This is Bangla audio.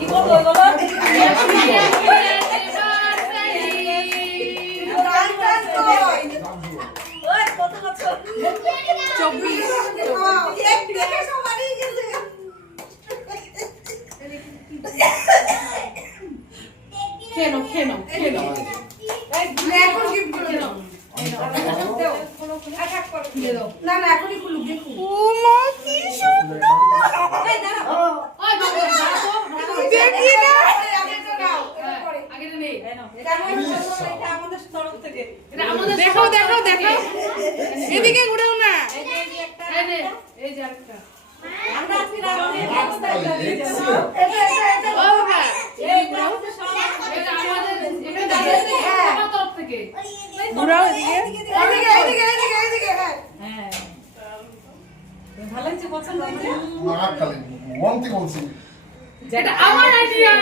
কি বলবো বলো ওই কত বছর 24 এক দেখে সবারই গেছে কেন এখন গিফট করে দাও না না এখনই খুলুক দেখুন ও মা কি সুন্দর এই দাঁড়াও ওই বাবা দেখি না আগেটা নেই এটা আমাদের তরফ থেকে এটা আমাদের দেখো এদিকে ঘুরেও না এই যে একটা এই যে আরেকটা আমরা আজকে রাতে এটা ও বাবা এই আমাদের সব এটা আমাদের এটা দাদার তরফ থেকে ঘুরাও এদিকে হ্যাঁ হ্যাঁ ভালো হয়েছে পছন্দ হয়েছে মন থেকে বলছি যেটা আমার আইডিয়া